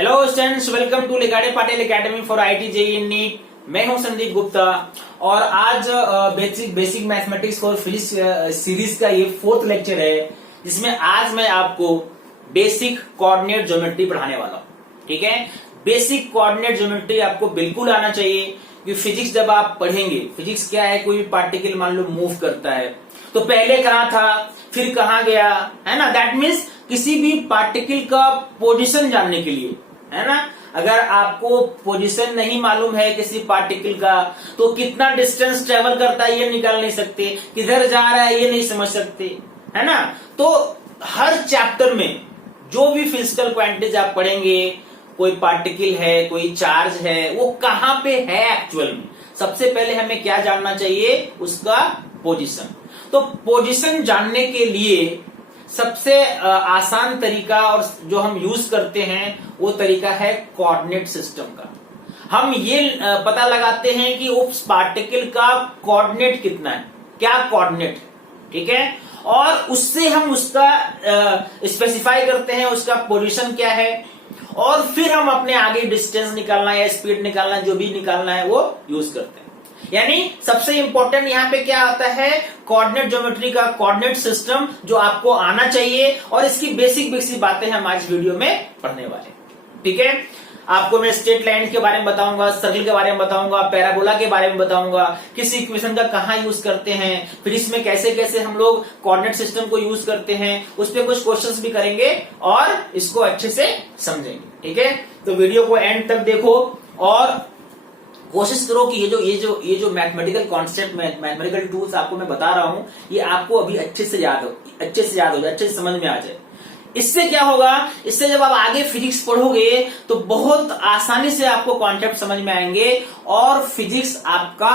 Hello students, welcome to Ligade Patil academy for IIT JEE NEET. मैं हूं संदीप गुप्ता और आज basic mathematics for physics series का ये 4th लेक्चर है, जिसमें आज मैं आपको बेसिक कोऑर्डिनेट ज्योमेट्री पढ़ाने वाला हूं। ठीक है, बेसिक कोऑर्डिनेट ज्योमेट्री आपको बिल्कुल आना चाहिए कि फिजिक्स जब आप पढ़ेंगे, फिजिक्स क्या है, कोई भी पार्टिकल मान लो मूव करता है तो पहले कहां था फिर कहां गया, है ना। दैट मीन्स किसी भी पार्टिकल का पोजीशन जानने के लिए, है ना, अगर आपको पोजीशन नहीं मालूम है किसी पार्टिकल का तो कितना डिस्टेंस ट्रेवल करता है ये निकाल नहीं सकते, किधर जा रहा है ये नहीं समझ सकते, है ना। तो हर चैप्टर में जो भी फिजिकल क्वांटिटीज आप पढ़ेंगे, कोई पार्टिकल है, कोई चार्ज है, वो कहां पे है एक्चुअल में, सबसे पहले हमें क्या जानना चाहिए, उसका पोजीशन। तो पोजीशन जानने के लिए सबसे आसान तरीका और जो हम यूज करते हैं वो तरीका है कोऑर्डिनेट सिस्टम का। हम ये पता लगाते हैं कि उस पार्टिकल का कोऑर्डिनेट कितना है, क्या कोऑर्डिनेट, ठीक है, और उससे हम उसका स्पेसिफाई करते हैं उसका पोजीशन क्या है, और फिर हम अपने आगे डिस्टेंस निकालना या स्पीड निकालना, जो भी निकालना है वो यूज करते हैं। यानी सबसे इंपॉर्टेंट यहाँ पे क्या आता है, कोऑर्डिनेट ज्योमेट्री का कोऑर्डिनेट सिस्टम, जो आपको आना चाहिए, और इसकी बेसिक बातें हम आज वीडियो में पढ़ने वाले। ठीक है, आपको मैं स्ट्रेट लाइन के बारे में बताऊंगा, सर्कल के बारे में बताऊंगा, पैराबोला के बारे में बताऊंगा, किस इक्वेशन का कहां यूज करते हैं, फिर इसमें कैसे कैसे हम लोग कोऑर्डिनेट सिस्टम को यूज करते हैं, उस पर कुछ क्वेश्चंस भी करेंगे और इसको अच्छे से समझेंगे। ठीक है, तो वीडियो को एंड तक देखो और कोशिश करो कि ये जो मैथमेटिकल कॉन्सेप्ट, मैथमेटिकल टूल्स आपको मैं बता रहा हूं, ये आपको अभी अच्छे से याद हो जाए, अच्छे से समझ में आ जाए। इससे क्या होगा, इससे जब आप आगे फिजिक्स पढ़ोगे तो बहुत आसानी से आपको कॉन्सेप्ट समझ में आएंगे और फिजिक्स आपका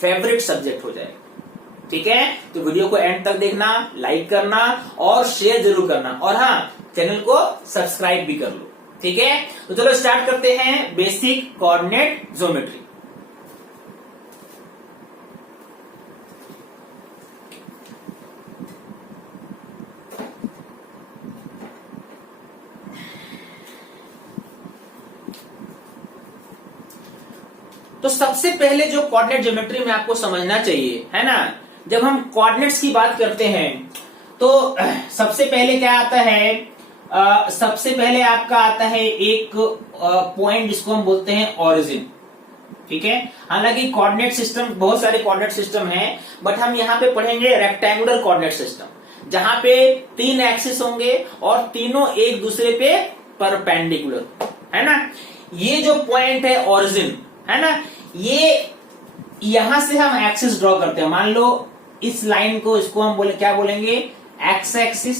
फेवरेट सब्जेक्ट हो जाएगा। ठीक है, तो वीडियो को एंड तक देखना, लाइक करना और शेयर जरूर करना, और हाँ, चैनल को सब्सक्राइब भी कर लो। ठीक है, तो चलो स्टार्ट करते हैं बेसिक कोऑर्डिनेट ज्योमेट्री। तो सबसे पहले जो कोऑर्डिनेट ज्योमेट्री में आपको समझना चाहिए, है ना, जब हम कोऑर्डिनेट्स की बात करते हैं तो सबसे पहले क्या आता है, सबसे पहले आपका आता है एक पॉइंट जिसको हम बोलते हैं ओरिजिन। ठीक है, हालांकि कोऑर्डिनेट सिस्टम, बहुत सारे कोऑर्डिनेट सिस्टम हैं, बट हम यहाँ पे पढ़ेंगे रेक्टेंगुलर कोऑर्डिनेट सिस्टम, जहां पे 3 एक्सिस होंगे और तीनों एक दूसरे पे परपेंडिकुलर, है ना। ये जो पॉइंट है ओरिजिन, है ना, ये यहां से हम एक्सिस ड्रॉ करते हैं। मान लो इस लाइन को, इसको हम क्या बोलेंगे, एक्स एक्सिस।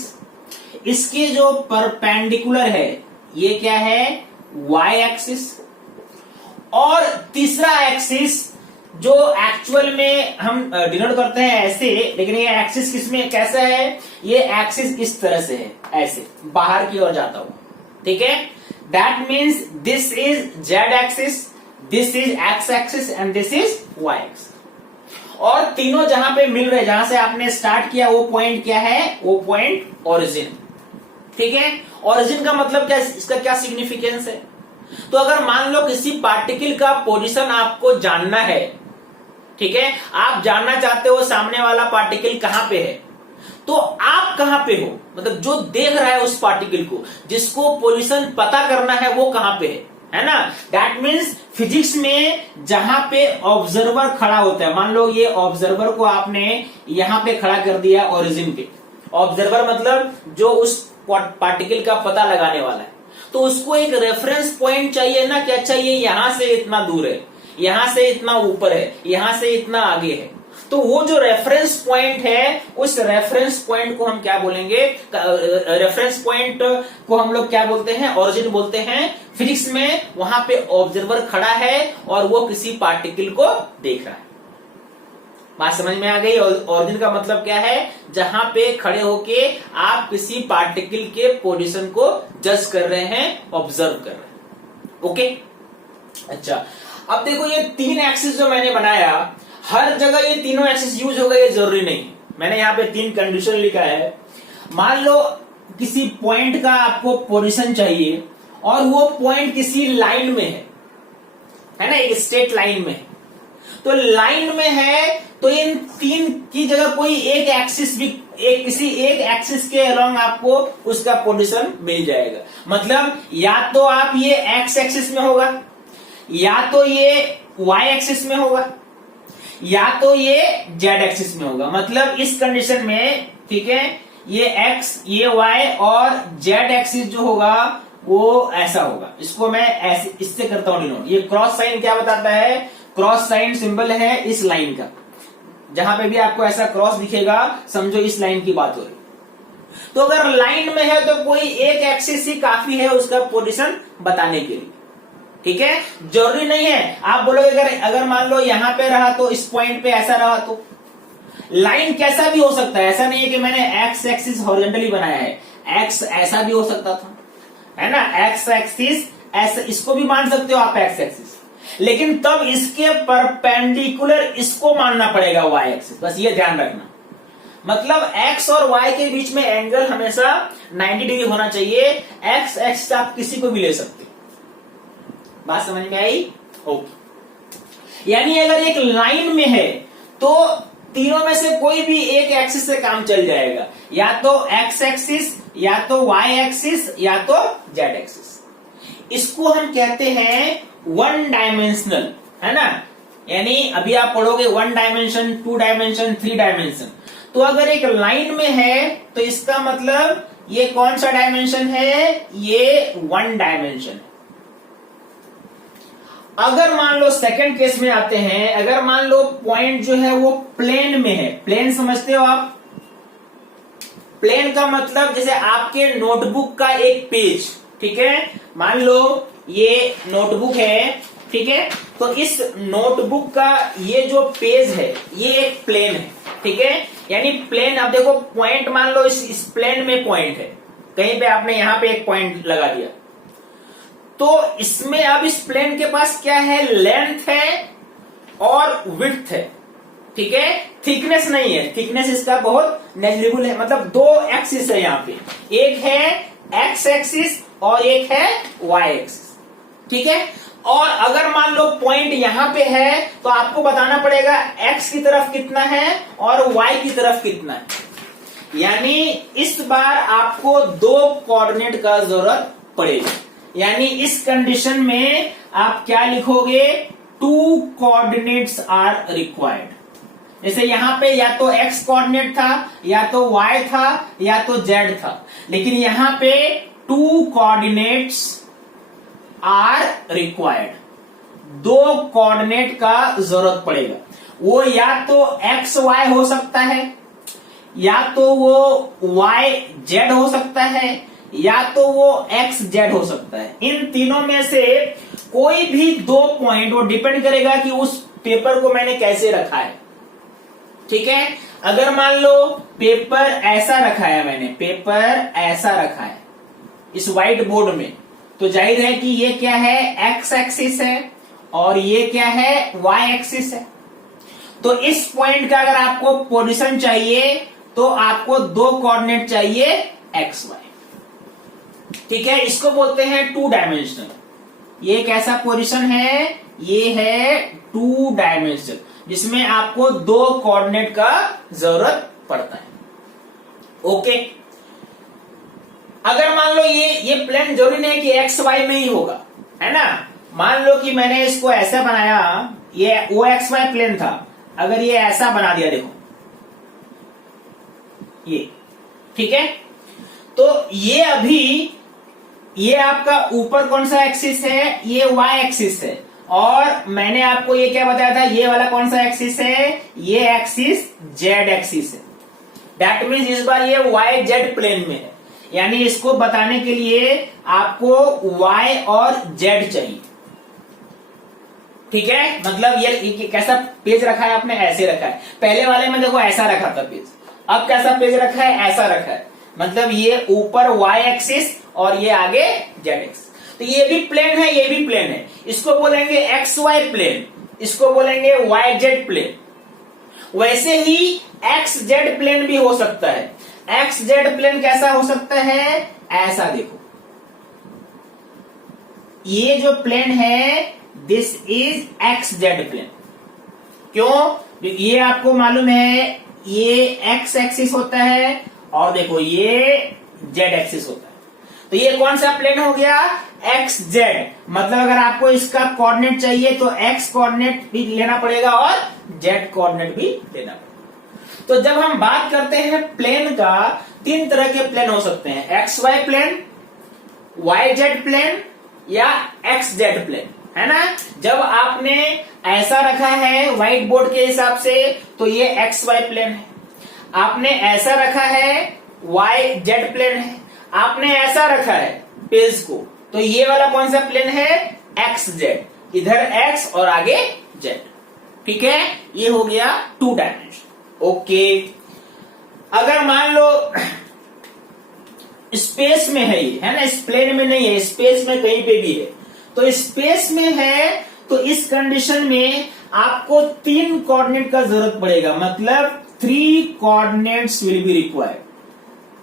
इसके जो परपेंडिकुलर है ये क्या है, वाई एक्सिस। और तीसरा एक्सिस जो एक्चुअल में हम डिनोट करते हैं ऐसे, लेकिन ये एक्सिस किसमें कैसा है, ये एक्सिस इस तरह से है, ऐसे बाहर की ओर जाता हुआ। ठीक है, that means this is Z axis, this is X axis and this is Y axis. और तीनों जहां पे मिल रहे, जहां से आपने स्टार्ट किया, वो पॉइंट क्या है, वो पॉइंट ओरिजिन। ठीक है, ओरिजिन का मतलब क्या, इसका क्या सिग्निफिकेंस है। तो अगर मान लो किसी पार्टिकल का पोजीशन आपको जानना है, ठीक है, आप जानना चाहते हो सामने वाला पार्टिकल कहां पे है, तो आप कहां पे हो, मतलब जो देख रहा है उस पार्टिकल को, जिसको पोजीशन पता करना है वो कहां पे है ना। दैट मीन्स फिजिक्स में जहां पे ऑब्जर्वर खड़ा होता है, मान लो ये ऑब्जर्वर को आपने यहां पे खड़ा कर दिया ओरिजिन पे। ऑब्जर्वर मतलब जो उस पार्टिकल का पता लगाने वाला है, तो उसको एक रेफरेंस पॉइंट चाहिए ना, क्या चाहिए, यहां से इतना दूर है, यहां से इतना ऊपर है, यहां से इतना आगे है। तो वो जो रेफरेंस पॉइंट है, उस रेफरेंस पॉइंट को हम क्या बोलेंगे, रेफरेंस पॉइंट को हम लोग क्या बोलते हैं, ओरिजिन बोलते हैं फिजिक्स में। वहां पे ऑब्जर्वर खड़ा है और वो किसी पार्टिकल को देख रहा है। बात समझ में आ गई। ओरिजिन का मतलब क्या है, जहां पे खड़े होके आप किसी पार्टिकल के पोजीशन को जज कर रहे हैं, ऑब्जर्व कर रहे हैं। ओके, अच्छा, अब देखो ये 3 एक्सिस जो मैंने बनाया, हर जगह ये तीनों एक्सिस यूज होगा ये जरूरी नहीं। मैंने यहाँ पे 3 कंडीशन लिखा है। मान लो किसी पॉइंट का आपको पोजीशन चाहिए और वो पॉइंट किसी लाइन में है ना, एक स्ट्रेट लाइन में है। तो लाइन में है तो इन तीन की जगह कोई एक एक्सिस भी, किसी एक एक्सिस के अलोंग आपको उसका पोजीशन मिल जाएगा। मतलब या तो आप ये एक्स एक्सिस में होगा, या तो ये वाई एक्सिस में होगा, या तो ये जेड एक्सिस में होगा। मतलब इस कंडीशन में, ठीक है, ये एक्स, ये वाई और जेड एक्सिस जो होगा वो ऐसा होगा। इसको मैं ऐसे इससे करता हूं डिनोट। ये क्रॉस साइन क्या बताता है? क्रॉस साइन सिंबल है इस लाइन का। जहां पे भी आपको ऐसा क्रॉस दिखेगा समझो इस लाइन की बात हो रही। तो अगर लाइन में है तो कोई एक एक्सिस ही काफी है उसका पोजीशन बताने के लिए, ठीक है। जरूरी नहीं है आप बोलोगे अगर मान लो यहां पे रहा तो इस पॉइंट पे ऐसा रहा, तो लाइन कैसा भी हो सकता है। ऐसा नहीं है कि मैंने एक्स एक्सिस हॉरिजॉन्टली बनाया है, एक्स ऐसा भी हो सकता था, है ना, एक्स एक्सिस ऐसा, इसको भी मान सकते हो आप एक्स एक्सिस, लेकिन तब इसके परपेंडिकुलर इसको मानना पड़ेगा वाई एक्सिस। बस ये ध्यान रखना। मतलब एक्स और वाई के बीच में एंगल हमेशा 90 डिग्री होना चाहिए। एक्स एक्सिस आप किसी को भी ले सकते। बात समझ में आई? ओके। यानी अगर एक लाइन में है तो तीनों में से कोई भी एक एक्सिस से काम चल जाएगा, या तो एक्स एक्सिस, या तो वाई एक्सिस, या तो जेड एक्सिस। इसको हम कहते हैं वन डायमेंशनल, है ना। यानी अभी आप पढ़ोगे 1 डायमेंशन, 2 डायमेंशन, 3 डायमेंशन। तो अगर एक लाइन में है तो इसका मतलब ये कौन सा डायमेंशन है? ये 1 डायमेंशन है। अगर मान लो सेकंड केस में आते हैं, अगर मान लो पॉइंट जो है वो प्लेन में है। प्लेन समझते हो आप? प्लेन का मतलब जैसे आपके नोटबुक का एक पेज, ठीक है, मान लो ये नोटबुक है, ठीक है, तो इस नोटबुक का ये जो पेज है ये एक प्लेन है, ठीक है। यानी प्लेन, अब देखो पॉइंट मान लो इस प्लेन में पॉइंट है, कहीं पे आपने यहां पे एक पॉइंट लगा दिया, तो इसमें अब इस प्लेन के पास क्या है? लेंथ है और विड्थ है, ठीक है। थिकनेस नहीं है, थिकनेस इसका बहुत नेग्लिजिबल है। मतलब 2 एक्सिस है यहाँ पे, एक है एक्स एक्सिस और एक है वाई एक्सिस, ठीक है। और अगर मान लो पॉइंट यहां पे है तो आपको बताना पड़ेगा एक्स की तरफ कितना है और वाई की तरफ कितना है। यानी इस बार आपको 2 कोऑर्डिनेट का जरूरत पड़ेगी। यानी इस कंडीशन में आप क्या लिखोगे? 2 कोऑर्डिनेट्स आर रिक्वायर्ड। जैसे यहां पे या तो एक्स कोऑर्डिनेट था, या तो वाई था, या तो जेड था, लेकिन यहां पे 2 कोऑर्डिनेट्स आर रिक्वायर्ड। 2 कोऑर्डिनेट का जरूरत पड़ेगा। वो या तो एक्स वाई हो सकता है, या तो वो वाई जेड हो सकता है, या तो वो एक्स जेड हो सकता है। इन तीनों में से कोई भी 2 पॉइंट, वो डिपेंड करेगा कि उस पेपर को मैंने कैसे रखा है, ठीक है। अगर मान लो पेपर ऐसा रखा है, मैंने पेपर ऐसा रखा है इस व्हाइट बोर्ड में, तो जाहिर है कि ये क्या है? एक्स एक्सिस है और ये क्या है? वाई एक्सिस है। तो इस पॉइंट का अगर आपको पोजीशन चाहिए तो आपको 2 कोऑर्डिनेट चाहिए एक्स वाई, ठीक है। इसको बोलते हैं 2 डायमेंशनल। ये कैसा पोजीशन है? ये है 2 डायमेंशनल, जिसमें आपको 2 कोऑर्डिनेट का जरूरत पड़ता है। ओके। अगर मान लो ये प्लेन जरूरी नहीं कि एक्स वाई में ही होगा, है ना। मान लो कि मैंने इसको ऐसा बनाया, ये वो एक्स वाई प्लेन था, अगर ये ऐसा बना दिया, देखो ये, ठीक है। तो ये अभी ये आपका ऊपर कौन सा एक्सिस है? ये वाई एक्सिस है। और मैंने आपको ये क्या बताया था? ये वाला कौन सा एक्सिस है? ये एक्सिस जेड एक्सिस है। दैट मीन्स इस बार ये वाई जेड प्लेन में है। यानी इसको बताने के लिए आपको वाई और जेड चाहिए, ठीक है। मतलब ये कैसा पेज रखा है आपने? ऐसे रखा है। पहले वाले में देखो ऐसा रखा था पेज, अब कैसा पेज रखा है? ऐसा रखा है। मतलब ये ऊपर वाई एक्सिस और ये आगे जेड एक्सिस। तो ये भी प्लेन है, ये भी प्लेन है। इसको बोलेंगे एक्स वाई प्लेन, इसको बोलेंगे वाई जेड प्लेन। वैसे ही एक्स जेड प्लेन भी हो सकता है। एक्स जेड प्लेन कैसा हो सकता है? ऐसा देखो, ये जो प्लेन है this is X Z plane. क्यों? ये आपको मालूम है ये एक्स एक्सिस होता है और देखो ये जेड एक्सिस होता है। तो ये कौन सा प्लेन हो गया? X Z. मतलब अगर आपको इसका कोऑर्डिनेट चाहिए तो एक्स कोऑर्डिनेट भी लेना पड़ेगा और जेड कोऑर्डिनेट भी लेना पड़ेगा। तो जब हम बात करते हैं प्लेन का, तीन तरह के प्लेन हो सकते हैं, X Y plane, Y Z plane या एक्स जेड प्लेन, है ना। जब आपने ऐसा रखा है व्हाइट बोर्ड के हिसाब से तो ये एक्स वाई प्लेन है, आपने ऐसा रखा है वाई जेड प्लेन है, आपने ऐसा रखा है पेज को, तो ये वाला कौन सा प्लेन है? X Z. इधर एक्स और आगे जेड। ठीक है, ये हो गया 2 डायमेंशन। ओके, अगर मान लो स्पेस में है ये, है ना, इस प्लेन में नहीं है, स्पेस में कहीं पे भी है, तो स्पेस में है तो इस कंडीशन में आपको 3 कोऑर्डिनेट का जरूरत पड़ेगा। मतलब 3 coordinates will be required.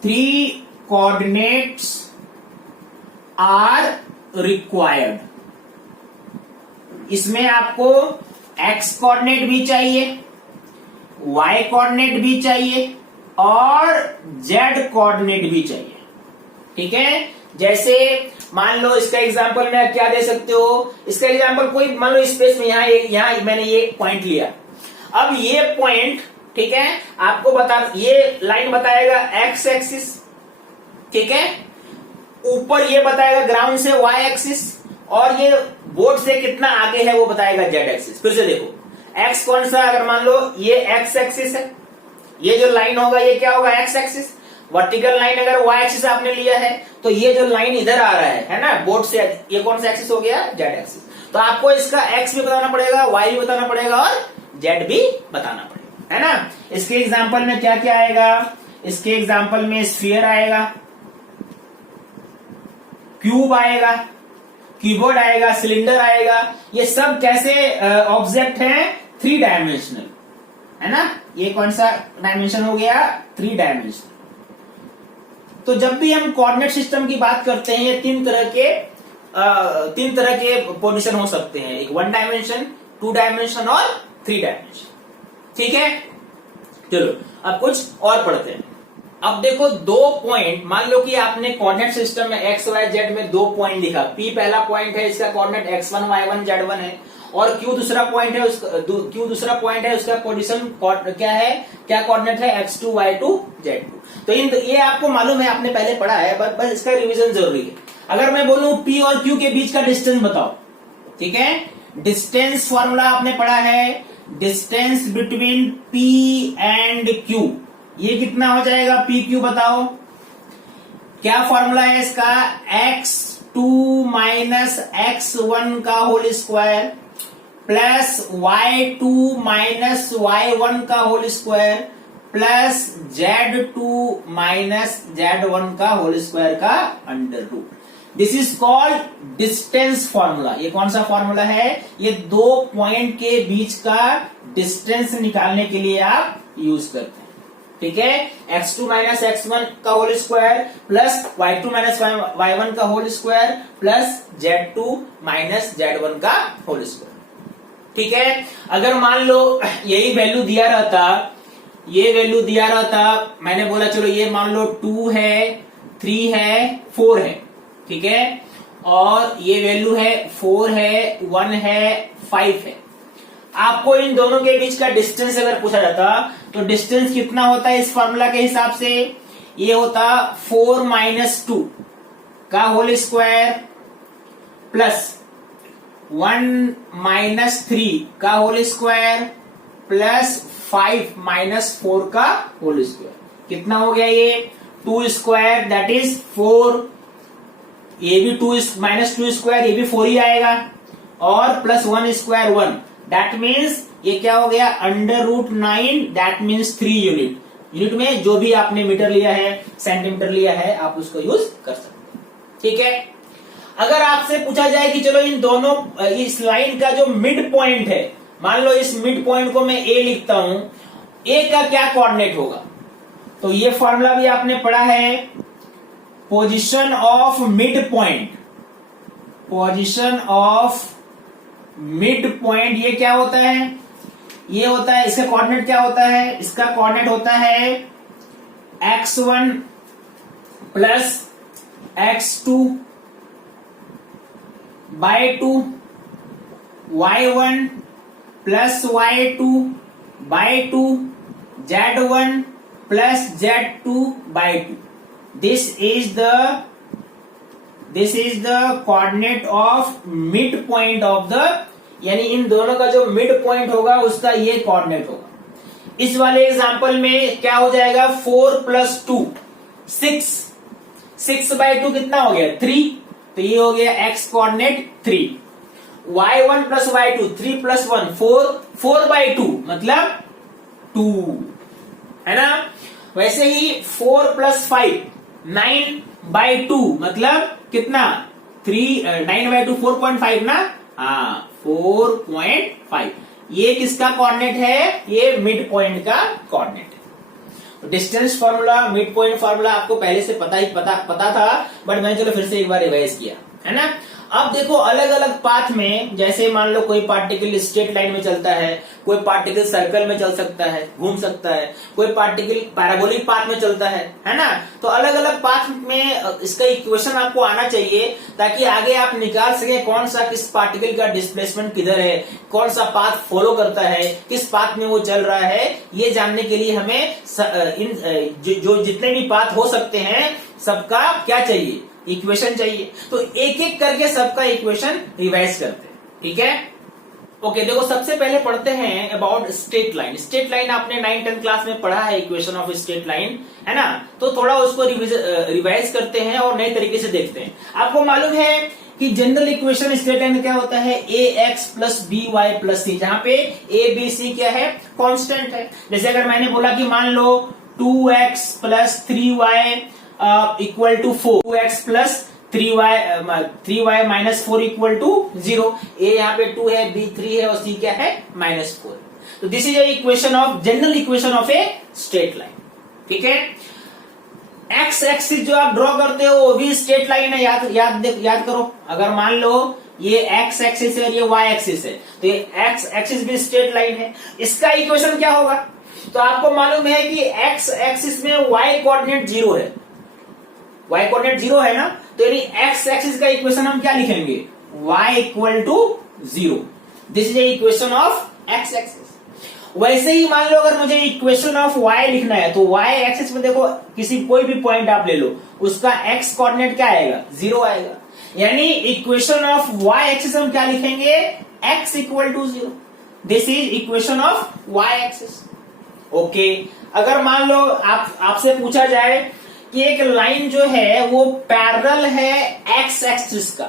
3 coordinates are required. इसमें आपको एक्स कोऑर्डिनेट भी चाहिए, वाई कोऑर्डिनेट भी चाहिए और जेड कोऑर्डिनेट भी चाहिए। ठीक है, जैसे मान लो इसका एग्जांपल में क्या दे सकते हो? इसका एग्जांपल कोई मान लो स्पेस में यहां मैंने ये पॉइंट लिया। अब ये पॉइंट, ठीक है, आपको बता, ये लाइन बताएगा एक्स एक्सिस, ठीक है, ऊपर ये बताएगा ग्राउंड से वाई एक्सिस और ये बोर्ड से कितना आगे है वो बताएगा जेड एक्सिस। फिर से देखो एक्स कौन सा, अगर मान लो ये एक्स एक्सिस है, ये जो लाइन होगा ये क्या होगा? X axis. वर्टिकल लाइन अगर वाई एक्सिस आपने लिया है तो ये जो लाइन इधर आ रहा है ना बोर्ड से, ये कौन सा एक्सिस हो गया? Z axis. तो आपको इसका एक्स भी बताना पड़ेगा, वाई भी बताना पड़ेगा और जेड भी बताना पड़ेगा, है ना। इसके एग्जांपल में क्या क्या आएगा? इसके एग्जांपल में स्फीयर आएगा, क्यूब आएगा, कीबोर्ड आएगा, सिलेंडर आएगा। ये सब कैसे ऑब्जेक्ट हैं? 3 डायमेंशनल, है ना। ये कौन सा डायमेंशन हो गया? 3 डायमेंशनल। तो जब भी हम कोऑर्डिनेट सिस्टम की बात करते हैं ये 3 तरह के पोजीशन हो सकते हैं, एक 1 डायमेंशन, 2 डायमेंशन और 3 डायमेंशन। ठीक है, चलो अब कुछ और पढ़ते हैं। अब देखो 2 पॉइंट, मान लो कि आपने कोऑर्डिनेट सिस्टम में एक्स वाई जेड में 2 पॉइंट लिखा। पी पहला पॉइंट है, इसका कोऑर्डिनेट x1 y1 z1 है और क्यू दूसरा पॉइंट है, उसका पोजीशन क्या है, क्या कोऑर्डिनेट है? x2 y2 z2। तो ये आपको मालूम है, आपने पहले पढ़ा है, बस इसका रिवीजन जरूरी है। अगर मैं बोलूं P और Q के बीच का डिस्टेंस बताओ, ठीक है, डिस्टेंस फॉर्मूला आपने पढ़ा है, distance between P and Q, ये कितना हो जाएगा? पी क्यू बताओ, क्या फॉर्मूला है इसका? x2 माइनस x1 का whole square plus y2 minus y1 का whole square plus z2 minus z1 का होल स्क्वायर का under root. This is called distance formula. ये कौन सा फॉर्मूला है? ये 2 पॉइंट के बीच का डिस्टेंस निकालने के लिए आप यूज करते हैं। ठीक है, x2 माइनस x1 का whole square plus y2 minus y1 का whole square plus z2 minus z1 का होल स्क्वायर। ठीक है, अगर मान लो यही वैल्यू दिया रहता, ये वैल्यू दिया रहता, मैंने बोला चलो ये मान लो 2 है, 3 है, 4 है, ठीक है, और ये वैल्यू है 4 है, 1 है, 5 है। आपको इन दोनों के बीच का डिस्टेंस अगर पूछा जाता तो डिस्टेंस कितना होता है इस फॉर्मूला के हिसाब से? ये होता 4 माइनस 2 का होल स्क्वायर प्लस 1 माइनस 3 का होल स्क्वायर प्लस 5 माइनस 4 का होल स्क्वायर। कितना हो गया ये? 2 स्क्वायर दैट इज 4, ये भी 2 माइनस 2 स्क्वायर, ये भी 4 ही आएगा, और प्लस 1 स्क्वायर 1, दैट मीन्स ये क्या हो गया? Under root 9, that means 3 unit. Unit में जो भी आपने मीटर लिया है, सेंटीमीटर लिया है, आप उसको यूज कर सकते हैं। ठीक है, अगर आपसे पूछा जाए कि चलो इन दोनों, इस लाइन का जो मिड पॉइंट है, मान लो इस मिड पॉइंट को मैं ए लिखता हूं, ए का क्या कोऑर्डिनेट होगा? तो ये फॉर्मूला भी आपने पढ़ा है, position of mid point position of mid point, ये क्या होता है, ये होता है, इसका कोऑर्डिनेट क्या होता है, इसका कोऑर्डिनेट होता है x1 plus x2 by 2, y1 plus y2 by 2, z1 plus z2 by 2. This is the coordinate of mid point of the, यानी इन दोनों का जो मिड पॉइंट होगा उसका ये कोऑर्डिनेट होगा. इस वाले एग्जांपल में क्या हो जाएगा, 4 प्लस 2 6, 6 बाय 2 कितना हो गया 3, तो ये हो गया x coordinate 3. y1 plus y2 3 plus 1 4, 4 by 2 मतलब 2, है ना. वैसे ही 4 प्लस 5 9 बाय 2 मतलब कितना 3, 9 बाय 2 4.5 ना, हाँ 4.5. ये किसका कोऑर्डिनेट है, ये मिड पॉइंट का कोऑर्डिनेट है. Distance formula, mid point formula आपको पहले से पता था, बट मैंने चलो फिर से एक बार रिवाइज किया, है ना. अब देखो अलग अलग पाथ में, जैसे मान लो कोई पार्टिकल स्ट्रेट लाइन में चलता है, कोई पार्टिकल सर्कल में चल सकता है, घूम सकता है, कोई पार्टिकल पैराबोलिक पाथ में चलता है ना. तो अलग अलग पाथ में इसका इक्वेशन आपको आना चाहिए, ताकि आगे आप निकाल सके कौन सा किस पार्टिकल का डिस्प्लेसमेंट किधर है, कौन सा पाथ फॉलो करता है, किस पाथ में वो चल रहा है. ये जानने के लिए हमें जो जितने भी पाथ हो सकते हैं सबका क्या चाहिए, इक्वेशन चाहिए. तो एक एक करके सबका इक्वेशन रिवाइज करते हैं, ठीक है. ओके, देखो सबसे पहले पढ़ते हैं about straight line. Straight line आपने 9th-10th क्लास में पढ़ा है, इक्वेशन ऑफ स्ट्रेट लाइन, है ना. तो थोड़ा उसको रिवाइज करते हैं और नए तरीके से देखते हैं. आपको मालूम है कि जनरल इक्वेशन स्ट्रेट लाइन का क्या होता है, ax plus B Y plus C, जहां पे a b c क्या है, कांस्टेंट है. जैसे अगर मैंने बोला कि मान लो 2x plus 3y equal to 4, 2x plus 3y minus 4 equal to 0. ए यहाँ पे 2 है, b 3 है और c क्या है -4. तो this is equation of, general equation of a straight line, ठीक है. एक्स एक्सिस जो आप ड्रॉ करते हो वो भी स्ट्रेट लाइन है, याद करो. अगर मान लो ये एक्स एक्सिस है और ये वाई एक्सिस है, तो ये एक्स एक्सिस भी स्ट्रेट लाइन है. इसका इक्वेशन क्या होगा, तो आपको मालूम है कि एक्स एक्सिस में वाई कोऑर्डिनेट 0 है, y कोऑर्डिनेट 0 है ना. तो यानी x एक्सिस का इक्वेशन हम क्या लिखेंगे, y equal to 0. This is equation of x axis. वैसे ही मान लो अगर मुझे इक्वेशन ऑफ y लिखना है, तो y एक्सिस में देखो कोई भी पॉइंट आप ले लो, उसका x कोऑर्डिनेट क्या आएगा, 0 आएगा. यानी इक्वेशन ऑफ y एक्सिस हम क्या लिखेंगे, x equal to 0. This is equation of y axis. Okay, अगर मान लो आपसे पूछा जाए कि एक लाइन जो है वो पैरेलल है एक्स एक्सिस का,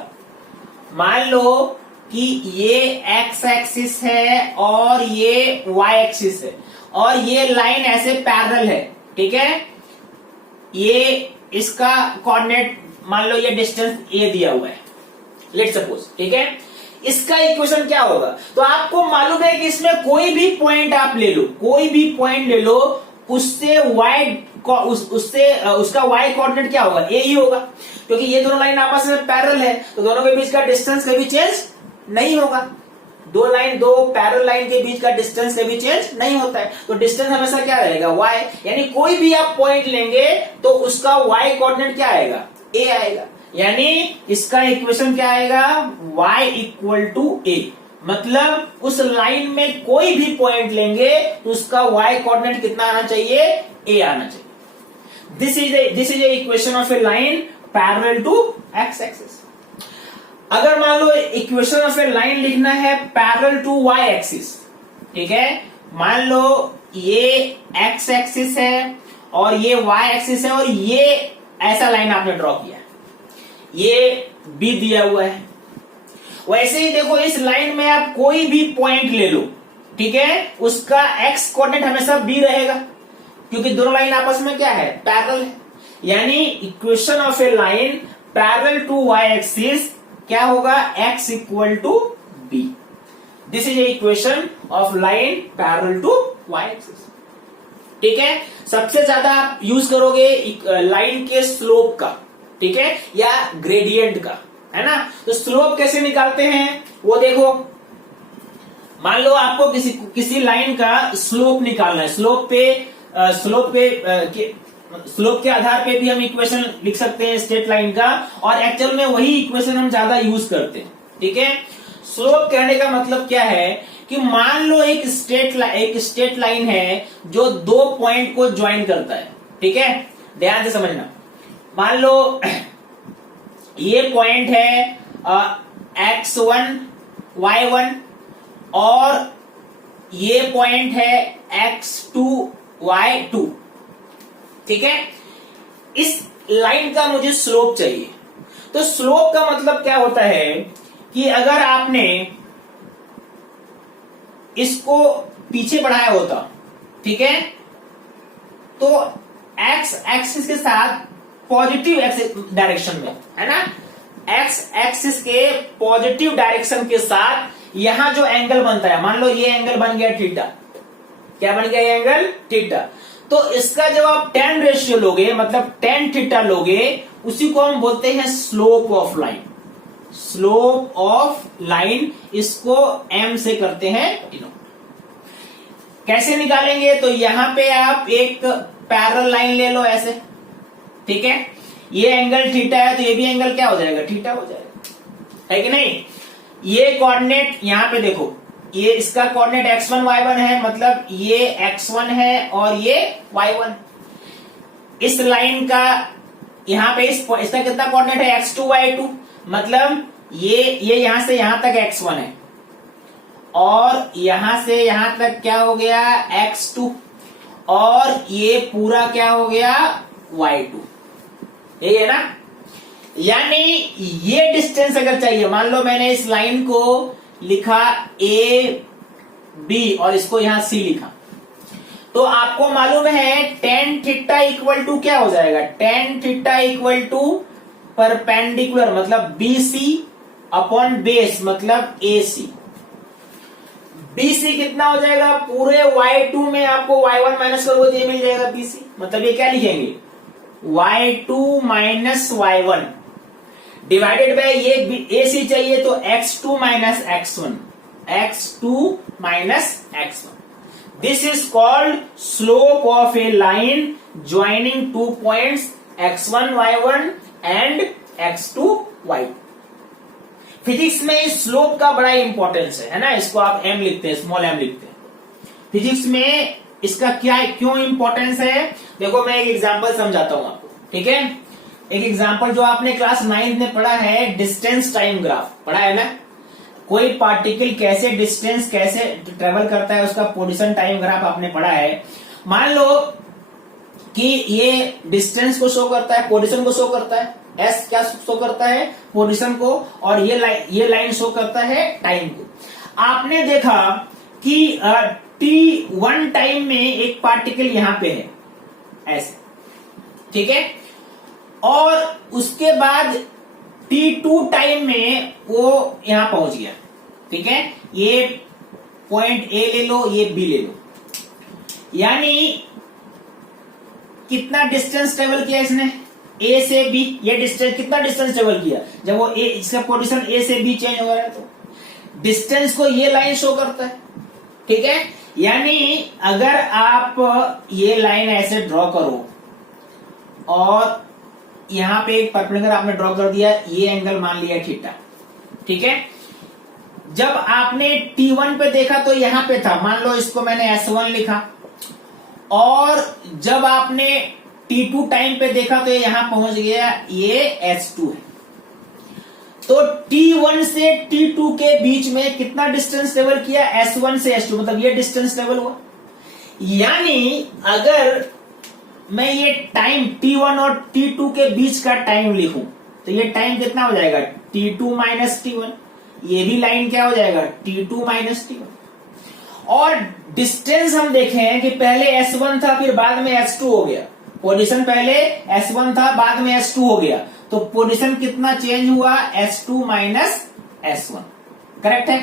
मान लो कि ये एक्स एक्सिस है और ये वाई एक्सिस है, और ये लाइन ऐसे पैरेलल है, ठीक है. ये इसका कोऑर्डिनेट मान लो ये डिस्टेंस ए दिया हुआ है, लेट्स सपोज, ठीक है. इसका इक्वेशन क्या होगा, तो आपको मालूम है कि इसमें कोई भी पॉइंट आप ले लो, कोई भी पॉइंट ले लो, उससे उसका y कोऑर्डिनेट क्या होगा, a ही होगा, क्योंकि ये दोनों लाइन आपस में पैरेलल है, तो दोनों के बीच का डिस्टेंस कभी चेंज नहीं होगा. दो पैरेलल लाइन के बीच का डिस्टेंस कभी चेंज नहीं होता है, तो डिस्टेंस हमेशा क्या रहेगा, y. यानी कोई भी आप पॉइंट लेंगे तो उसका y कोऑर्डिनेट क्या आएगा, a आएगा. यानी इसका इक्वेशन क्या आएगा, y इक्वल टू a. मतलब उस लाइन में कोई भी पॉइंट लेंगे तो उसका y कोऑर्डिनेट कितना आना चाहिए, a आना चाहिए. This is a equation of a line parallel to x axis. अगर मान लो इक्वेशन ऑफ ए लाइन लिखना है पैरेलल टू y एक्सिस, ठीक है. मान लो ये x एक्सिस है और ये y एक्सिस है, और ये ऐसा लाइन आपने ड्रॉ किया, ये b दिया हुआ है. वैसे ही देखो इस लाइन में आप कोई भी पॉइंट ले लो, ठीक है, उसका x कोऑर्डिनेट हमेशा b रहेगा, क्योंकि दोनों लाइन आपस में क्या है, पैरेलल है. यानी equation of a line parallel to y axis क्या होगा, x equal to b. This is a equation of line parallel to y axis, ठीक है. सबसे ज्यादा आप यूज करोगे लाइन के स्लोप का, ठीक है, या ग्रेडियंट का, है ना। तो स्लोप कैसे निकालते हैं वो देखो। मान लो आपको किसी लाइन का स्लोप निकालना है, स्लोप के आधार पे भी हम इक्वेशन लिख सकते हैं स्ट्रेट लाइन का, और एक्चुअल में वही इक्वेशन हम ज्यादा यूज करते हैं। ठीक है, स्लोप कहने का मतलब क्या है कि मान लो एक स्ट्रेट लाइन है जो दो पॉइंट को ज्वाइन करता है। ठीक है, ध्यान से समझना। मान लो ये पॉइंट है x1 y1 और ये पॉइंट है x2 y2। ठीक है, इस लाइन का मुझे स्लोप चाहिए। तो स्लोप का मतलब क्या होता है कि अगर आपने इसको पीछे बढ़ाया होता, ठीक है, तो x एक्सिस के साथ पॉजिटिव डायरेक्शन में, है ना, x एक्सिस के पॉजिटिव डायरेक्शन के साथ यहां जो एंगल बनता है, मान लो ये एंगल बन गया थीटा। क्या बन गया ये एंगल? थीटा। तो इसका जब आप tan रेशियो लोगे, मतलब tan थीटा लोगे, उसी को हम बोलते हैं slope of line. Slope of line, इसको m से करते हैं डिनोट। कैसे निकालेंगे? तो यहां पे आप एक पैरेलल लाइन ले लो ऐसे। ठीक है, ये एंगल थीटा है तो ये भी एंगल क्या हो जाएगा? थीटा हो जाएगा, है कि नहीं। ये कोऑर्डिनेट यहां पे देखो, ये इसका कोऑर्डिनेट x1 y1 है, मतलब ये x1 है और ये y1। इस लाइन का यहां पे इसका कितना कोऑर्डिनेट है? x2 y2, मतलब ये यहां से यहां तक x1 है और यहां से यहां तक क्या हो गया? x2, और ये पूरा क्या हो गया? y2। यही है ना। यानी ये डिस्टेंस अगर चाहिए, मान लो मैंने इस लाइन को लिखा ए बी और इसको यहां सी लिखा, तो आपको मालूम है tan थीटा इक्वल टू क्या हो जाएगा? tan theta equal to perpendicular, मतलब BC अपॉन बेस, मतलब AC। BC कितना हो जाएगा? पूरे y2 में आपको y1 माइनस करोगे तो ये मिल जाएगा BC। मतलब ये क्या लिखेंगे? y2 minus y1 divided by ये AC चाहिए तो x2 minus x1, x2 minus x1। This is called slope of a line joining two points x1 y1 and x2 y2। Physics में इस स्लोप का बड़ा इंपॉर्टेंस है ना। इसको आप m लिखते हैं, स्मॉल m लिखते हैं। फिजिक्स में इसका क्यों इंपॉर्टेंस है? देखो मैं एक एग्जांपल समझाता हूं आपको। ठीक है, एक एग्जांपल जो आपने क्लास 9 में पढ़ा है, डिस्टेंस टाइम ग्राफ पढ़ा है ना। कोई पार्टिकल कैसे डिस्टेंस कैसे ट्रेवल करता है, उसका पोजीशन टाइम ग्राफ आपने पढ़ा है। मान लो कि ये डिस्टेंस को शो करता है, पोजीशन को शो करता है, एस क्या शो करता है? पोजीशन को, और ये लाइन शो करता है टाइम को। आपने देखा कि t1 टाइम में एक पार्टिकल यहां पे है ऐसे, ठीक है, और उसके बाद t2 टाइम में वो यहां पहुंच गया। ठीक है, ये पॉइंट A ले लो, ये B ले लो, यानी कितना डिस्टेंस ट्रेवल किया इसने? A से B। ये डिस्टेंस कितना डिस्टेंस ट्रेवल किया? जब वो इसका पोजीशन A से B चेंज हो रहा है तो डिस्टेंस को ये लाइन शो करता है। ठीक है, यानी अगर आप ये लाइन ऐसे ड्रॉ करो और यहां पे एक परपेंडिकुलर आपने ड्रॉ कर दिया, ये एंगल मान लिया थीटा। ठीक है, जब आपने T1 पे देखा तो यहां पे था, मान लो इसको मैंने S1 लिखा, और जब आपने T2 टाइम पे देखा तो यहां पहुंच गया, ये S2 है। तो T1 से T2 के बीच में कितना डिस्टेंस ट्रेवल किया? S1 से S2, मतलब ये डिस्टेंस ट्रेवल हुआ। यानी अगर मैं ये टाइम T1 और T2 के बीच का टाइम लिखूं तो ये टाइम कितना हो जाएगा? T2 माइनस T1। ये भी लाइन क्या हो जाएगा? T2 माइनस T1। और डिस्टेंस हम देखें कि पहले S1 था, फिर बाद में S2 हो गया। पोजीशन पहले S1 था, बाद में S2 हो गया, तो पोजीशन कितना चेंज हुआ? S2 माइनस S1। करेक्ट है।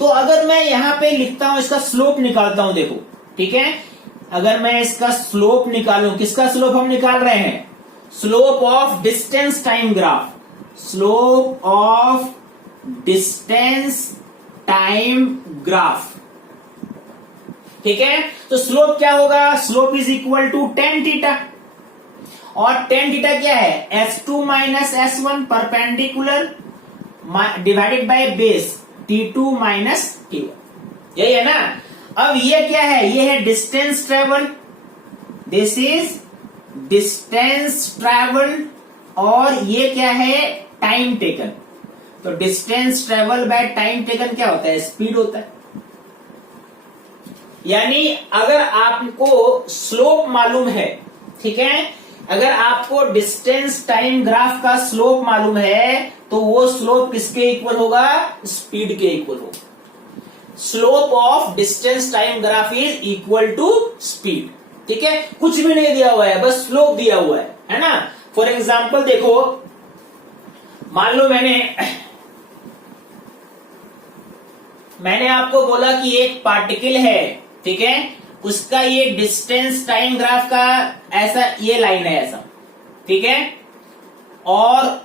तो अगर मैं यहां पे लिखता हूं, इसका स्लोप निकालता हूं, देखो। ठीक है, अगर मैं इसका स्लोप निकालूं, किसका स्लोप हम निकाल रहे हैं? Slope of distance time graph. Slope of distance time graph. ठीक है, तो स्लोप क्या होगा? Slope is equal to tan theta, और टेन थीटा क्या है? S2 माइनस S1 perpendicular divided by base T2 माइनस T1, यही है ना। अब ये क्या है? ये है distance travel, this is distance travel, और ये क्या है? Time taken. तो distance travel by time taken क्या होता है? स्पीड होता है। यानी अगर आपको स्लोप मालूम है, ठीक है, अगर आपको डिस्टेंस टाइम ग्राफ का स्लोप मालूम है, तो वो स्लोप किसके इक्वल होगा? स्पीड के इक्वल होगा। Slope of distance time graph is equal to speed. ठीक है, कुछ भी नहीं दिया हुआ है, बस स्लोप दिया हुआ है ना। फॉर एग्जाम्पल देखो, मान लो मैंने आपको बोला कि एक पार्टिकल है, ठीक है, उसका ये डिस्टेंस टाइम ग्राफ का ऐसा ये लाइन है ऐसा, ठीक है, और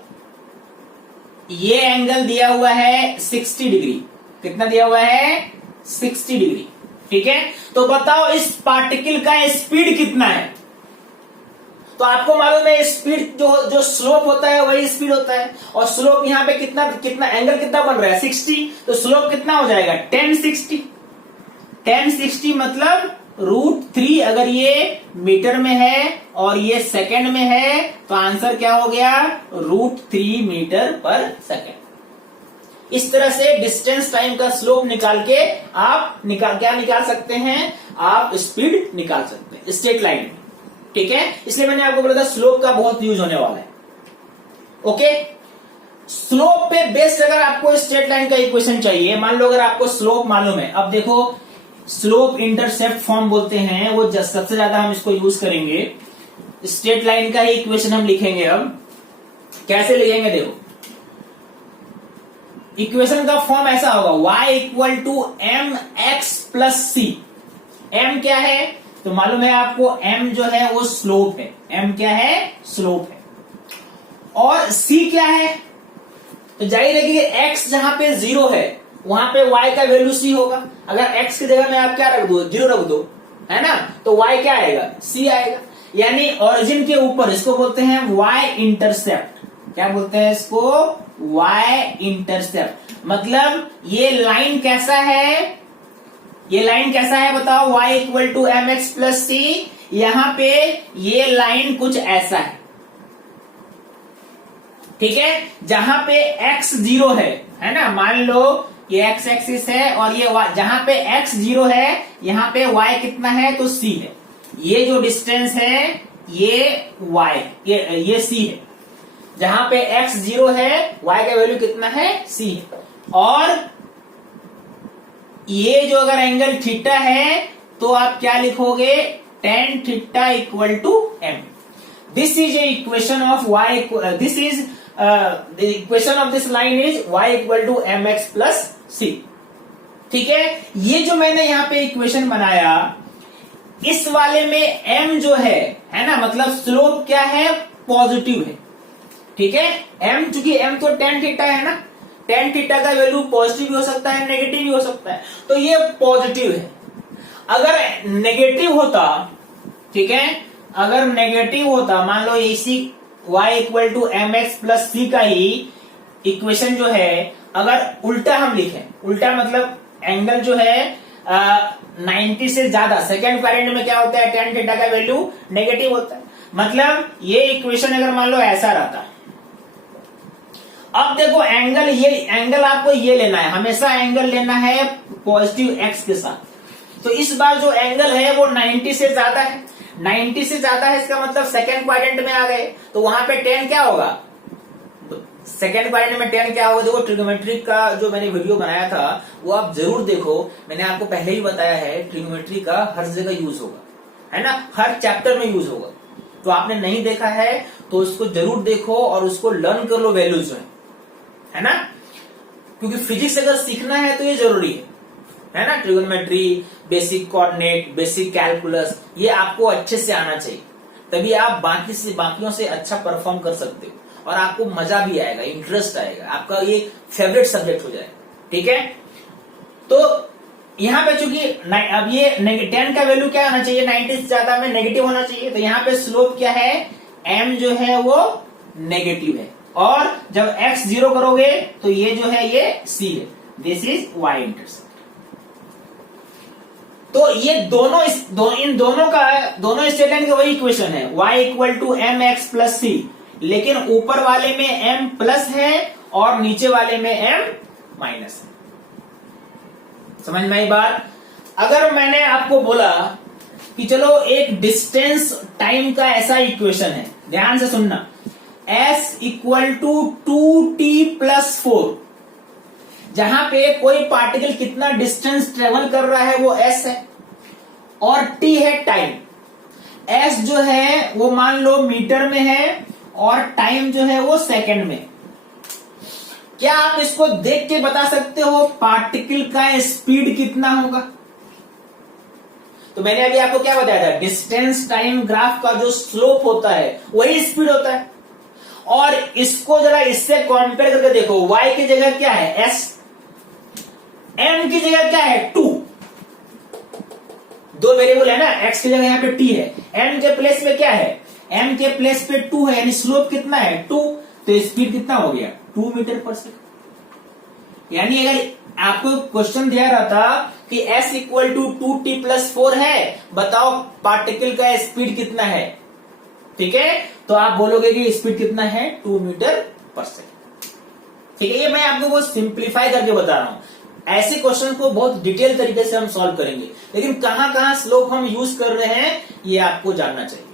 ये एंगल दिया हुआ है 60 डिग्री। कितना दिया हुआ है? 60 डिग्री। ठीक है, तो बताओ इस पार्टिकल का स्पीड कितना है? तो आपको मालूम है स्पीड जो स्लोप होता है वही स्पीड होता है, और स्लोप यहाँ पे कितना एंगल कितना बन रहा है? 60। तो स्लोप कितना हो जाएगा? 1060। 1060 मतलब √3। अगर ये मीटर में है और ये सेकंड में है, तो आंसर क्या हो गया? √3 मीटर पर सेकंड। इस तरह से डिस्टेंस टाइम का स्लोप निकाल के आप क्या निकाल सकते हैं? आप स्पीड निकाल सकते हैं स्ट्रेट लाइन में। ठीक है, इसलिए मैंने आपको बोला था स्लोप का बहुत यूज होने वाला है। ओके, स्लोप पे बेस्ड अगर आपको स्ट्रेट लाइन का इक्वेशन चाहिए, मान लो अगर आपको स्लोप मालूम है, अब देखो स्लोप इंटरसेप्ट फॉर्म बोलते हैं, वो सबसे ज्यादा हम इसको यूज करेंगे। स्ट्रेट लाइन का ही इक्वेशन हम लिखेंगे। अब कैसे लिखेंगे? देखो, इक्वेशन का फॉर्म ऐसा होगा, y equal to M x plus c. m क्या है? तो मालूम है आपको, m जो है वो स्लोप है। m क्या है? स्लोप है। और c क्या है? तो जाहिर है कि x जहां पे 0 है वहां पे y का वैल्यू c होगा। अगर x की जगह में आप क्या रख दो? 0 रख दो, है ना, तो y क्या आएगा? c आएगा। यानी ओरिजिन के ऊपर इसको बोलते हैं y इंटरसेप्ट। क्या बोलते हैं इसको? y intercept. मतलब ये लाइन कैसा है? ये लाइन कैसा है बताओ? y equal to M x plus C. यहां पे ये लाइन कुछ ऐसा है, ठीक है, जहां पे x 0 है ना, मान लो ये x एक्सिस है और ये y, जहां पे x 0 है यहां पे y कितना है? तो c है। ये जो डिस्टेंस है ये y, ये c है। जहां पे x 0 है y का वैल्यू कितना है? c है। और ये जो अगर एंगल थीटा है तो आप क्या लिखोगे? tan theta equal to m। This is a equation of y, this is the equation of this line is y equal to M x plus C. ठीक है, ये जो मैंने यहां पे इक्वेशन बनाया, इस वाले में m जो है ना, मतलब स्लोप क्या है? पॉजिटिव है। ठीक है, m चूंकि m तो tan थीटा है ना, tan थीटा का वैल्यू पॉजिटिव भी हो सकता है, नेगेटिव भी हो सकता है, तो ये पॉजिटिव है। अगर नेगेटिव होता, ठीक है, अगर नेगेटिव होता, मान लो इसी y equal to M x plus C का ही इक्वेशन जो है अगर उल्टा हम लिखें, उल्टा मतलब एंगल जो है 90 से ज्यादा, सेकेंड क्वाड्रेंट में क्या होता है? tan थीटा का वैल्यू नेगेटिव होता है। मतलब ये इक्वेशन अगर मान लो ऐसा रहता, अब देखो एंगल, ये एंगल आपको ये लेना है, हमेशा एंगल लेना है पॉजिटिव x के साथ। तो इस बार जो एंगल है वो 90 से ज्यादा है। 90 से ज्यादा है इसका मतलब सेकेंड क्वाड्रेंट में आ गए, तो वहां पे tan क्या होगा? सेकेंड क्वाड्रेंट में tan क्या होगा? देखो ट्रिग्नोमेट्री का जो मैंने वीडियो बनाया था वो आप जरूर देखो। मैंने आपको पहले ही बताया है ट्रिग्नोमेट्री का हर जगह यूज होगा, है ना, हर चैप्टर में यूज होगा। तो आपने नहीं देखा है तो उसको जरूर देखो और उसको लर्न कर लो वैल्यूज में, है ना, क्योंकि फिजिक्स अगर सीखना है तो ये जरूरी है ना। Trigonometry, basic coordinate, basic calculus, ये आपको अच्छे से आना चाहिए, तभी आप बाकियों से अच्छा परफॉर्म कर सकते हो। और आपको मजा भी आएगा, इंटरेस्ट आएगा, आपका ये फेवरेट सब्जेक्ट हो जाएगा। ठीक है, तो यहाँ पे चूंकि अब ये 10 का वैल्यू क्या होना चाहिए, 90 से ज्यादा में नेगेटिव होना चाहिए, तो यहाँ पे स्लोप क्या है, m जो है वो नेगेटिव है, और जब x 0 करोगे तो ये जो है ये c है, दिस इज y इंटरसेप्ट। तो ये इन दोनों स्टेटमेंट का वही इक्वेशन है, y equal to M x plus C, लेकिन ऊपर वाले में m प्लस है और नीचे वाले में m माइनस है। समझ में आई बात? अगर मैंने आपको बोला कि चलो एक डिस्टेंस टाइम का ऐसा इक्वेशन है, ध्यान से सुनना, s equal to 2t plus 4, जहां पे कोई पार्टिकल कितना डिस्टेंस ट्रेवल कर रहा है वो s है, और t है टाइम। s जो है वो मान लो मीटर में है और टाइम जो है वो सेकंड में। क्या आप इसको देख के बता सकते हो पार्टिकल का स्पीड कितना होगा? तो मैंने अभी आपको क्या बताया था, डिस्टेंस टाइम ग्राफ का जो स्लोप होता है वही स्पीड होता है। और इसको जरा इससे कंपेयर करके देखो, y की जगह क्या है s, m की जगह क्या है 2, दो वेरिएबल है ना, x की जगह यहाँ पे t है, m के प्लेस पे क्या है, m के प्लेस पे 2 है, यानी स्लोप कितना है 2, तो स्पीड कितना हो गया 2 मीटर पर सेकंड। यानी अगर आपको क्वेश्चन दिया रहता कि s equal to 2t plus 4 है, बताओ पार्टिकल का स्पीड कितना है, ठीक है, तो आप बोलोगे कि स्पीड कितना है 2 मीटर पर सेकंड। ठीक है, ये मैं आपको बहुत सिंप्लीफाई करके बता रहा हूं, ऐसे क्वेश्चन को बहुत डिटेल तरीके से हम सॉल्व करेंगे, लेकिन कहां कहां स्लोप हम यूज कर रहे हैं ये आपको जानना चाहिए।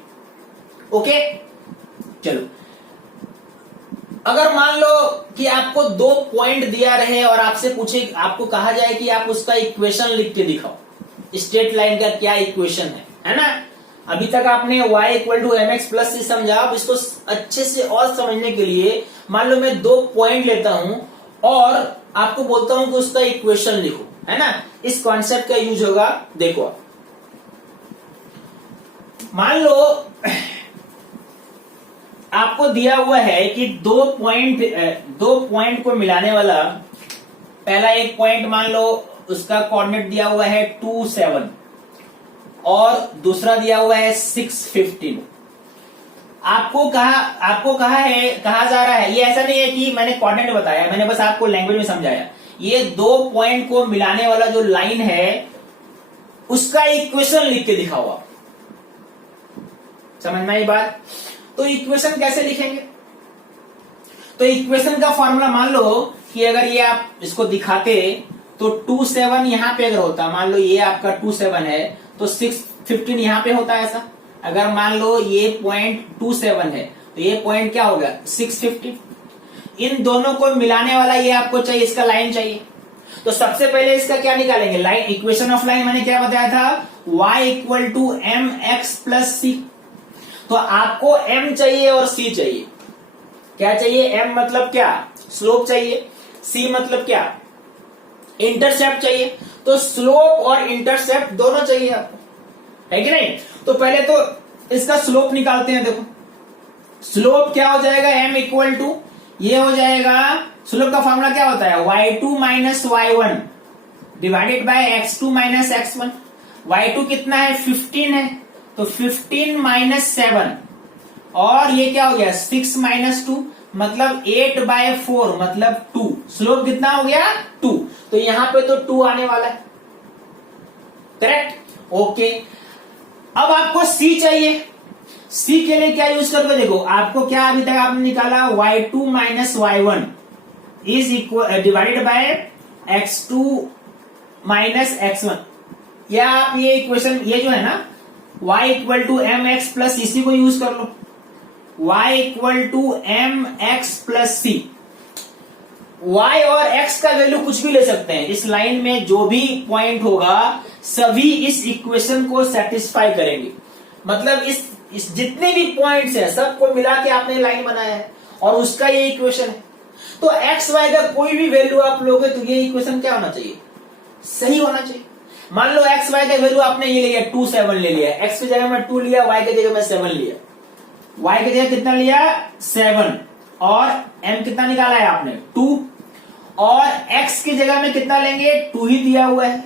ओके, चलो, अगर मान लो कि आपको 2 पॉइंट दिया रहे और आपसे पूछे, आपको कहा जाए कि आप उसका इक्वेशन लिख के दिखाओ, स्ट्रेट लाइन का क्या इक्वेशन है ना। अभी तक आपने y equal to M x plus C समझा, अब इसको अच्छे से और समझने के लिए मान लो मैं 2 पॉइंट लेता हूं और आपको बोलता हूं कि उसका इक्वेशन लिखो, है ना। इस कॉन्सेप्ट का यूज होगा। देखो, मान लो आपको दिया हुआ है कि 2 पॉइंट को मिलाने वाला, पहला एक पॉइंट मान लो उसका कोऑर्डिनेट दिया हुआ है 2 7 और दूसरा दिया हुआ है 6 15। आपको कहा जा रहा है, ये ऐसा नहीं है कि मैंने कोऑर्डिनेट बताया, मैंने बस आपको लैंग्वेज में समझाया, ये 2 पॉइंट को मिलाने वाला जो लाइन है उसका इक्वेशन लिख के दिखाओ आप। समझ में आई बात? तो इक्वेशन कैसे लिखेंगे? तो इक्वेशन का फॉर्मूला मान लो कि अगर ये आप इसको दिखाते तो 2 7 यहां पे अगर होता, मान लो ये आपका 2 7 है तो 6 15 यहां पे होता है ऐसा। अगर मान लो ये पॉइंट 2 7 है तो ये पॉइंट क्या होगा 6 15। इन दोनों को मिलाने वाला ये आपको चाहिए, इसका लाइन चाहिए। तो सबसे पहले इसका क्या निकालेंगे, लाइन, इक्वेशन ऑफ लाइन मैंने क्या बताया था, y equal to M x plus C. तो आपको m चाहिए और c चाहिए। क्या चाहिए? m मतलब क्या, स्लोप चाहिए, c मतलब क्या, इंटरसेप्ट चाहिए। तो स्लोप और इंटरसेप्ट दोनों चाहिए आपको, है कि नहीं। तो पहले तो इसका स्लोप निकालते हैं। देखो स्लोप क्या हो जाएगा, m इक्वल टू, ये हो जाएगा, स्लोप का फॉर्मूला क्या होता है, y2 minus y1 divided by x2 minus x1। y2 कितना है 15 है, तो 15 माइनस 7 और ये क्या हो गया 6 माइनस 2 मतलब 8/4 मतलब 2। स्लोप कितना हो गया 2, तो यहां पे तो 2 आने वाला है, करेक्ट। ओके, अब आपको c चाहिए। c के लिए क्या यूज करके देखो, आपको क्या अभी तक आपने निकाला y2 minus y1 is equal divided by x2 minus x1। या आप ये इक्वेशन, ये जो है ना y equal to M x plus इसी को यूज कर लो, y equal to M x plus c. y और x का वैल्यू कुछ भी ले सकते हैं, इस लाइन में जो भी पॉइंट होगा सभी इस इक्वेशन को सेटिस्फाई करेंगे। मतलब इस जितने भी पॉइंट्स हैं सबको मिला के आपने लाइन बनाया है और उसका ये इक्वेशन है। तो x y का कोई भी वैल्यू आप लोगे तो ये इक्वेशन क्या होना चाहिए, सही होना चाहिए। मान लो x y का वैल्यू आपने ये लिया 2 7 ले लिया, x की जगह में 2 लिया, y की जगह में 7 लिया। y की जगह कितना लिया 7 और m कितना निकाला है आपने 2, और x की जगह में कितना लेंगे 2 ही दिया हुआ है,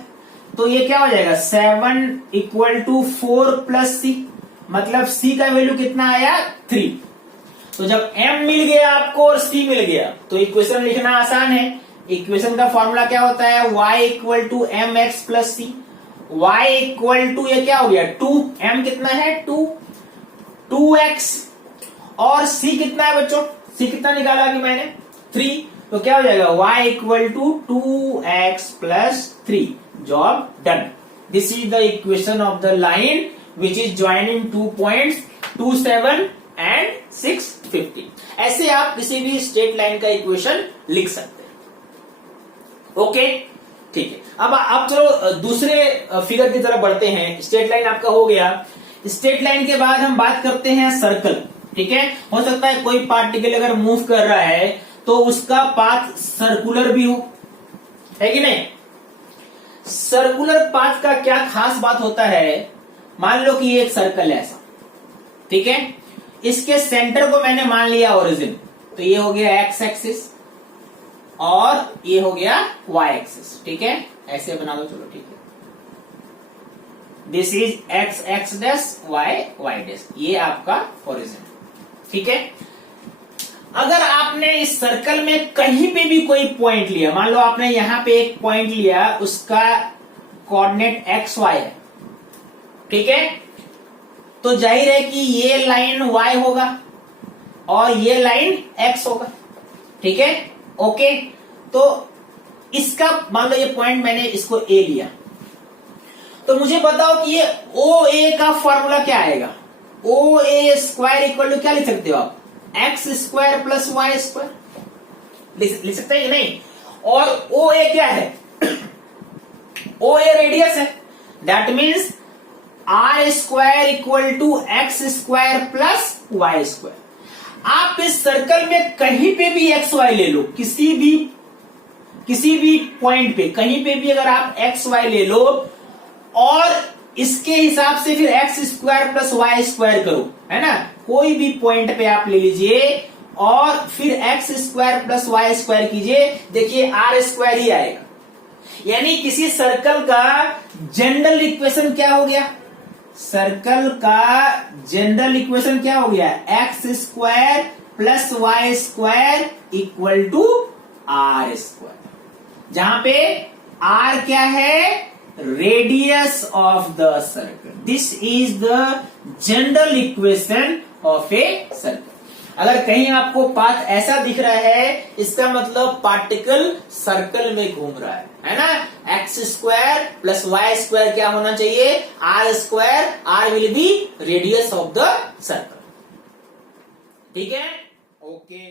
तो ये क्या हो जाएगा 7 इक्वल टू 4 प्लस c, मतलब c का वैल्यू कितना आया 3। तो जब m मिल गया आपको और c मिल गया तो इक्वेशन लिखना आसान है। इक्वेशन का फॉर्मूला क्या होता है y equal to M x plus c, y equal to ये क्या हो गया 2, m कितना है 2x, और c कितना है बच्चों, c कितना निकाला अभी मैंने 3, तो क्या हो जाएगा y equal to 2x plus 3, job done. This is the equation of the line which is joining 2 points 27 and 650। ऐसे आप किसी भी स्ट्रेट लाइन का इक्वेशन लिख सकते हैं। ओके ठीक है, अब चलो दूसरे फिगर की तरफ बढ़ते हैं। स्ट्रेट लाइन आपका हो गया। स्ट्रेट लाइन के बाद हम बात करते हैं सर्कल। ठीक है, हो सकता है कोई पार्टिकल अगर मूव कर रहा है तो उसका पाथ सर्कुलर भी हो, है कि नहीं। सर्कुलर पाथ का क्या खास बात होता है, मान लो कि ये एक सर्कल है ऐसा, ठीक है, इसके सेंटर को मैंने मान लिया ओरिजिन, तो ये हो गया एक्स एक्सिस और ये हो गया वाई एक्सिस। ठीक है, ऐसे बना लो, चलो ठीक है, this is x x dash y y dash, ये आपका ओरिजिन। ठीक है, अगर आपने इस सर्कल में कहीं पे भी कोई पॉइंट लिया, मान लो आपने यहां पे एक पॉइंट लिया, उसका कोऑर्डिनेट एक्स वाई है, ठीक है, तो जाहिर है कि ये लाइन y होगा और ये लाइन x होगा। ठीक है, ओके, तो इसका मान लो ये पॉइंट मैंने इसको a लिया, तो मुझे बताओ कि ये OA का फॉर्मूला क्या आएगा। OA स्क्वायर इक्वल टू क्या लिख सकते हो आप, x square plus y square लिख सकते हैं कि नहीं। और OA क्या है OA रेडियस है, that means r square equal to x square plus y square. आप इस सर्कल में कहीं पे भी एक्स वाई ले लो, किसी भी पॉइंट पे कहीं पे भी अगर आप एक्स वाई ले लो और इसके हिसाब से फिर x square plus y square करो, है ना, कोई भी पॉइंट पे आप ले लीजिए और फिर x square plus y square कीजिए, देखिए आर स्क्वायर ही आएगा। यानी किसी सर्कल का जनरल इक्वेशन क्या हो गया, सर्कल का जनरल इक्वेशन क्या हो गया, x square plus y square equal to r square, जहां पे आर क्या है, radius of the circle. This is the general equation of a circle. अगर कहीं आपको पाथ ऐसा दिख रहा है, इसका मतलब पार्टिकल सर्कल में घूम रहा है ना। X square plus y square क्या होना चाहिए, r square, r will be radius of the circle. ठीक है, ओके।